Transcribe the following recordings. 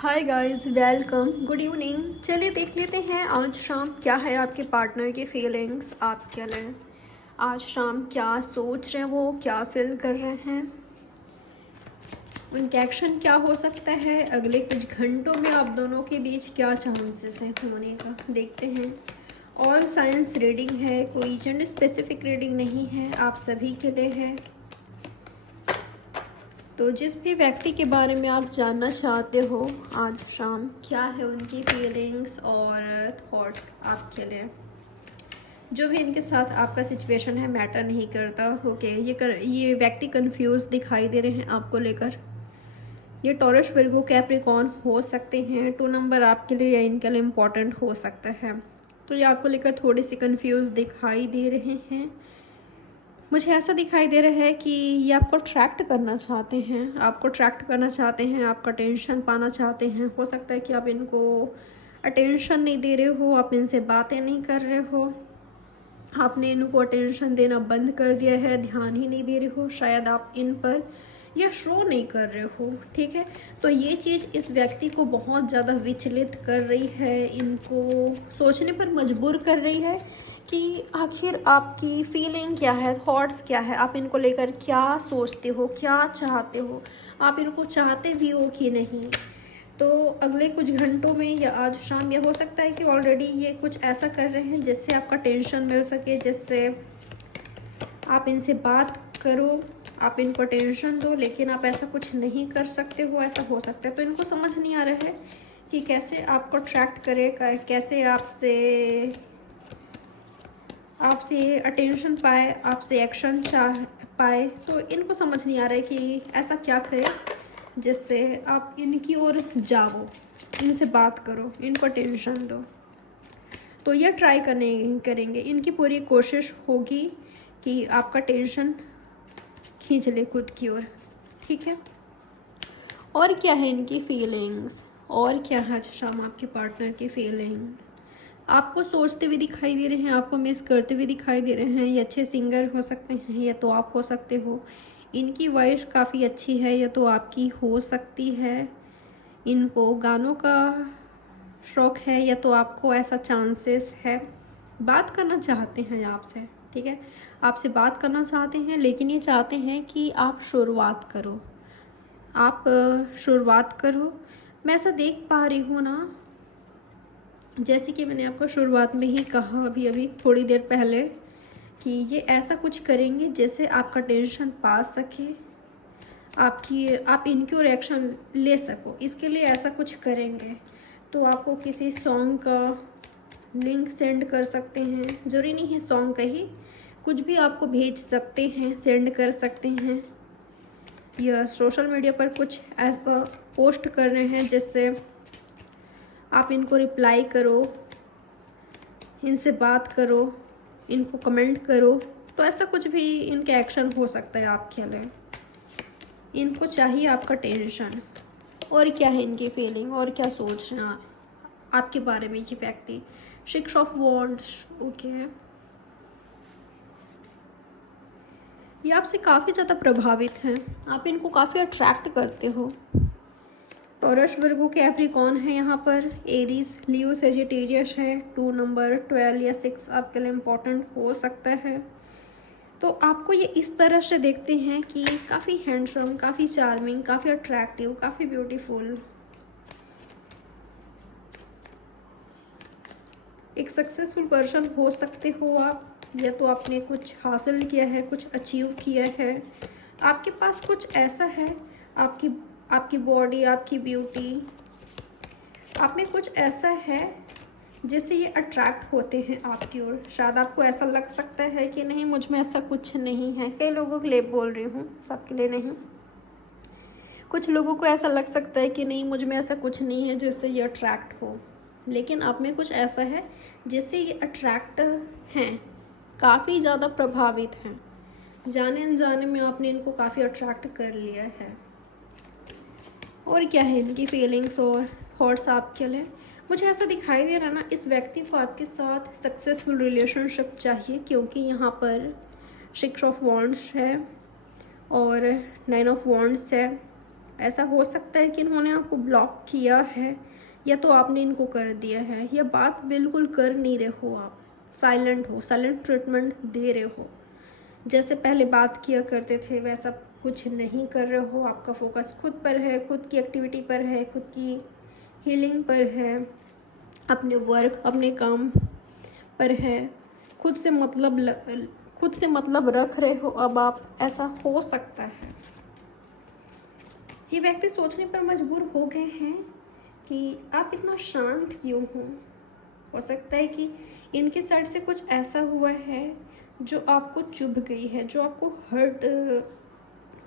Hi guys, welcome, good evening. चलिए देख लेते हैं आज शाम क्या है आपके पार्टनर की फीलिंग्स आपके लिए। आज शाम क्या सोच रहे हैं, वो क्या फील कर रहे हैं, उनका एक्शन क्या हो सकता है अगले कुछ घंटों में, आप दोनों के बीच क्या चांसेस हैं होने का, देखते हैं। ऑल साइंस रीडिंग है, कोई जेंडर स्पेसिफिक रीडिंग नहीं है, आप सभी के लिए है। तो जिस भी व्यक्ति के बारे में आप जानना चाहते हो आज शाम क्या है उनकी फीलिंग्स और थॉट्स आपके लिए, जो भी इनके साथ आपका सिचुएशन है मैटर नहीं करता। ओके, ये व्यक्ति कंफ्यूज दिखाई दे रहे हैं आपको लेकर। ये टॉरस, विर्गो, कैप्रिकॉर्न हो सकते हैं। 2 नंबर आपके लिए या इनके लिए इम्पोर्टेंट हो सकता है। तो ये आपको लेकर थोड़ी सी कंफ्यूज दिखाई दे रहे हैं। मुझे ऐसा दिखाई दे रहा है कि ये आपको अट्रैक्ट करना चाहते हैं, आपका टेंशन पाना चाहते हैं। हो सकता है कि आप इनको अटेंशन नहीं दे रहे हो, आप इनसे बातें नहीं कर रहे हो, आपने इनको अटेंशन देना बंद कर दिया है, ध्यान ही नहीं दे रहे हो, शायद आप इन पर या शो नहीं कर रहे हो। ठीक है, तो ये चीज़ इस व्यक्ति को बहुत ज़्यादा विचलित कर रही है, इनको सोचने पर मजबूर कर रही है कि आखिर आपकी फीलिंग क्या है, थॉट्स क्या है, आप इनको लेकर क्या सोचते हो, क्या चाहते हो, आप इनको चाहते भी हो कि नहीं। तो अगले कुछ घंटों में या आज शाम, ये हो सकता है कि ऑलरेडी ये कुछ ऐसा कर रहे हैं जिससे आपका टेंशन मिल सके, जिससे आप इनसे बात करो, आप इनको टेंशन दो, लेकिन आप ऐसा कुछ नहीं कर सकते हो, ऐसा हो सकता है। तो इनको समझ नहीं आ रहा है कि कैसे आपको अट्रैक्ट करे, कैसे आपसे अटेंशन पाए, आपसे एक्शन चाह पाए। तो इनको समझ नहीं आ रहा है कि ऐसा क्या करे जिससे आप इनकी ओर जाओ, इनसे बात करो, इनको टेंशन दो। तो ये ट्राई करेंगे, इनकी पूरी कोशिश होगी कि आपका टेंशन खींच ले खुद की ओर। ठीक है, और क्या है इनकी फीलिंग्स, और क्या है आज शाम आपके पार्टनर की फीलिंग। आपको सोचते हुए दिखाई दे रहे हैं, आपको मिस करते हुए दिखाई दे रहे हैं। ये अच्छे सिंगर हो सकते हैं या तो आप हो सकते हो, इनकी वॉइस काफ़ी अच्छी है या तो आपकी हो सकती है। इनको गानों का शौक़ है या तो आपको ऐसा चांसेस है। बात करना चाहते हैं आपसे, ठीक है, आपसे बात करना चाहते हैं, लेकिन ये चाहते हैं कि आप शुरुआत करो, शुरुआत करो। मैं ऐसा देख पा रही हूँ ना, जैसे कि मैंने आपको शुरुआत में ही कहा अभी थोड़ी देर पहले, कि ये ऐसा कुछ करेंगे जिससे आपका टेंशन पा सके, आप इनकी ओर एक्शन ले सको, इसके लिए ऐसा कुछ करेंगे। तो आपको किसी सॉन्ग का लिंक सेंड कर सकते हैं, ज़रूरी नहीं है सॉन्ग का ही, कुछ भी आपको भेज सकते हैं, सेंड कर सकते हैं, या सोशल मीडिया पर कुछ ऐसा पोस्ट कर रहे हैं जिससे आप इनको रिप्लाई करो, इनसे बात करो, इनको कमेंट करो। तो ऐसा कुछ भी इनके एक्शन हो सकता है आपके लिए। इनको चाहिए आपका टेंशन। और क्या है इनकी फीलिंग, और क्या सोच रहे हैं आपके बारे में ये व्यक्ति। 6 ऑफ वॉन्ड्स, ओके, ये आपसे काफ़ी ज़्यादा प्रभावित हैं, आप इनको काफ़ी अट्रैक्ट करते हो। टॉरस, विर्गो, कैप्रिकॉर्न है यहाँ पर, एरीज, लियो, सेजिटेरियस है। 2 नंबर 12 या 6 आपके लिए इम्पोर्टेंट हो सकता है। तो आपको ये इस तरह से देखते हैं कि काफ़ी हैंडसम, काफ़ी चार्मिंग, काफ़ी अट्रैक्टिव, काफ़ी ब्यूटीफुल, एक सक्सेसफुल पर्सन हो सकते हो आप, या तो आपने कुछ हासिल किया है, कुछ अचीव किया है, आपके पास कुछ ऐसा है, आपकी बॉडी, आपकी ब्यूटी, आप में कुछ ऐसा है जिससे ये अट्रैक्ट होते हैं आपकी ओर। शायद आपको ऐसा लग सकता है कि नहीं, मुझ में ऐसा कुछ नहीं है, कई लोगों के लिए बोल रही हूँ, सबके लिए नहीं। कुछ लोगों को ऐसा लग सकता है कि नहीं, मुझ में ऐसा कुछ नहीं है जिससे ये अट्रैक्ट हो, लेकिन आप में कुछ ऐसा है जिससे ये अट्रैक्ट हैं, काफ़ी ज़्यादा प्रभावित हैं, जाने अनजाने में आपने इनको काफ़ी अट्रैक्ट कर लिया है। और क्या है इनकी फीलिंग्स और थॉट्स आपके लिए। मुझे ऐसा दिखाई दे रहा है ना, इस व्यक्ति को आपके साथ सक्सेसफुल रिलेशनशिप चाहिए, क्योंकि यहाँ पर 6 ऑफ वॉन्ड्स है और 9 ऑफ वॉन्ड्स है, ऐसा हो सकता है कि इन्होंने आपको ब्लॉक किया है या तो आपने इनको कर दिया है, या बात बिल्कुल कर नहीं रहे हो, आप साइलेंट हो, साइलेंट ट्रीटमेंट दे रहे हो। जैसे पहले बात किया करते थे वैसा कुछ नहीं कर रहे हो। आपका फोकस खुद पर है, खुद की एक्टिविटी पर है, खुद की हीलिंग पर है, अपने वर्क, अपने काम पर है। खुद से मतलब रख रहे हो अब आप। ऐसा हो सकता है ये व्यक्ति सोचने पर मजबूर हो गए हैं कि आप इतना शांत क्यों हो सकता है कि इनके साइड से कुछ ऐसा हुआ है जो आपको चुभ गई है, जो आपको हर्ट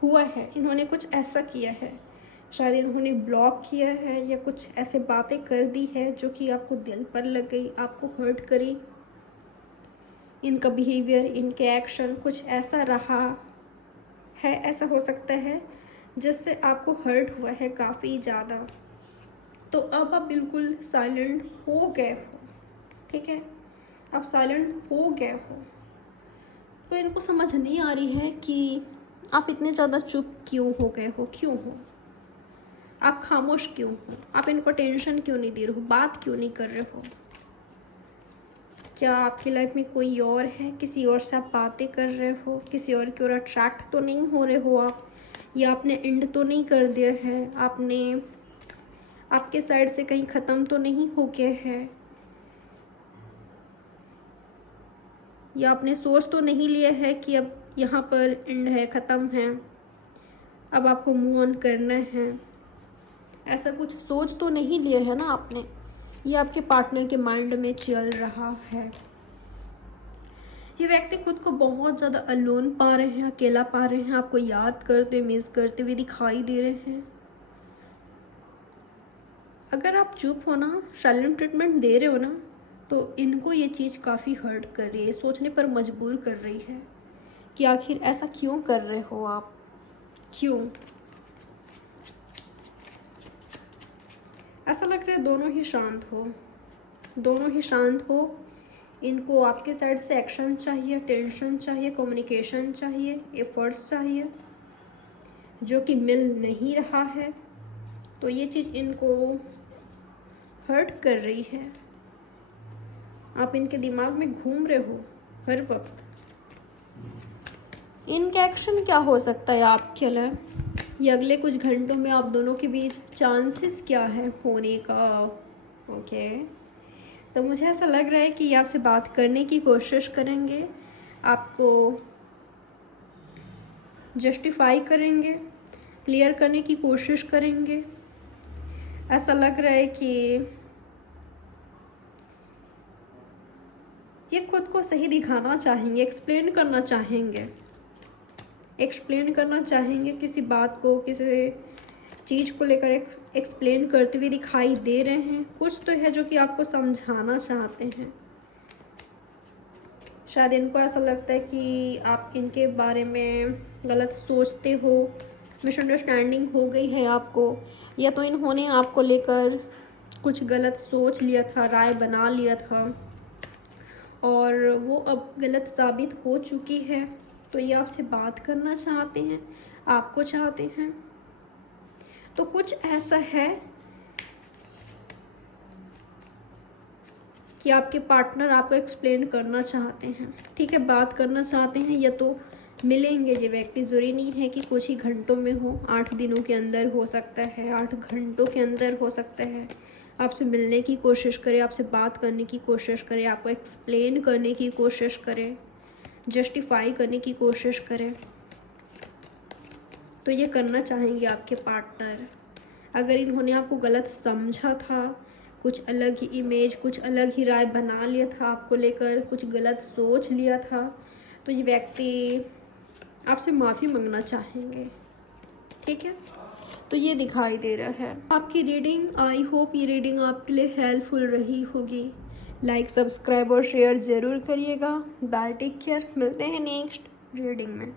हुआ है। इन्होंने कुछ ऐसा किया है, शायद इन्होंने ब्लॉक किया है या कुछ ऐसे बातें कर दी है जो कि आपको दिल पर लग गई, आपको हर्ट करी। इनका बिहेवियर, इनके एक्शन कुछ ऐसा रहा है, ऐसा हो सकता है जिससे आपको हर्ट हुआ है काफ़ी ज़्यादा। तो अब आप बिल्कुल साइलेंट हो गए हो, ठीक है, आप साइलेंट हो गए हो। तो इनको समझ नहीं आ रही है कि आप इतने ज़्यादा चुप क्यों हो गए हो, क्यों हो आप खामोश क्यों हो, आप इनको टेंशन क्यों नहीं दे रहे हो, बात क्यों नहीं कर रहे हो। क्या आपकी लाइफ में कोई और है, किसी और से आप बातें कर रहे हो, किसी और की ओर अट्रैक्ट तो नहीं हो रहे हो आप, या आपने एंड तो नहीं कर दिया है, आपने आपके साइड से कहीं ख़त्म तो नहीं हो गया है, या आपने सोच तो नहीं लिया है कि अब यहाँ पर एंड है, ख़त्म है, अब आपको मूव ऑन करना है। ऐसा कुछ सोच तो नहीं लिया है ना आपने। ये आपके पार्टनर के माइंड में चल रहा है। ये व्यक्ति खुद को बहुत ज़्यादा अलोन पा रहे हैं, अकेला पा रहे हैं, आपको याद करते हुए, मिस करते हुए दिखाई दे रहे हैं। अगर आप चुप हो ना, साइलेंट ट्रीटमेंट दे रहे हो ना, तो इनको ये चीज़ काफ़ी हर्ट कर रही है, सोचने पर मजबूर कर रही है कि आखिर ऐसा क्यों कर रहे हो आप, क्यों। ऐसा लग रहा है दोनों ही शांत हो, दोनों ही शांत हो। इनको आपके साइड से एक्शन चाहिए, टेंशन चाहिए, कम्युनिकेशन चाहिए, एफर्ट्स चाहिए, जो कि मिल नहीं रहा है। तो ये चीज़ इनको हर्ट कर रही है। आप इनके दिमाग में घूम रहे हो हर वक्त। इनका एक्शन क्या हो सकता है आपके लिए, ये अगले कुछ घंटों में आप दोनों के बीच चांसेस क्या है होने का। ओके, तो मुझे ऐसा लग रहा है कि ये आपसे बात करने की कोशिश करेंगे, आपको जस्टिफाई करेंगे, क्लियर करने की कोशिश करेंगे। ऐसा लग रहा है कि ये खुद को सही दिखाना चाहेंगे, एक्सप्लेन करना चाहेंगे, किसी बात को, किसी चीज़ को लेकर एक्सप्लेन करते हुए दिखाई दे रहे हैं। कुछ तो है जो कि आपको समझाना चाहते हैं। शायद इनको ऐसा लगता है कि आप इनके बारे में गलत सोचते हो, मिसअंडरस्टैंडिंग हो गई है आपको, या तो इन्होंने आपको लेकर कुछ गलत सोच लिया था, राय बना लिया था और वो अब गलत साबित हो चुकी है। तो ये आपसे बात करना चाहते हैं, आपको चाहते हैं। तो कुछ ऐसा है कि आपके पार्टनर आपको एक्सप्लेन करना चाहते हैं, ठीक है, बात करना चाहते हैं, या तो मिलेंगे। ये व्यक्ति ज़रूरी नहीं है कि कुछ ही घंटों में हो, 8 दिनों के अंदर हो सकता है, 8 घंटों के अंदर हो सकता है। आपसे मिलने की कोशिश करे, आपसे बात करने की कोशिश करे, आपको एक्सप्लेन करने की कोशिश करे, जस्टिफाई करने की कोशिश करे। तो ये करना चाहेंगे आपके पार्टनर। अगर इन्होंने आपको गलत समझा था, कुछ अलग ही इमेज, कुछ अलग ही राय बना लिया था आपको लेकर, कुछ गलत सोच लिया था, तो ये व्यक्ति आपसे माफ़ी मांगना चाहेंगे, ठीक है। तो ये दिखाई दे रहा है आपकी रीडिंग। आई होप ये रीडिंग आपके लिए हेल्पफुल रही होगी। लाइक, सब्सक्राइब और शेयर ज़रूर करिएगा। बाय, टेक केयर, मिलते हैं नेक्स्ट रीडिंग में।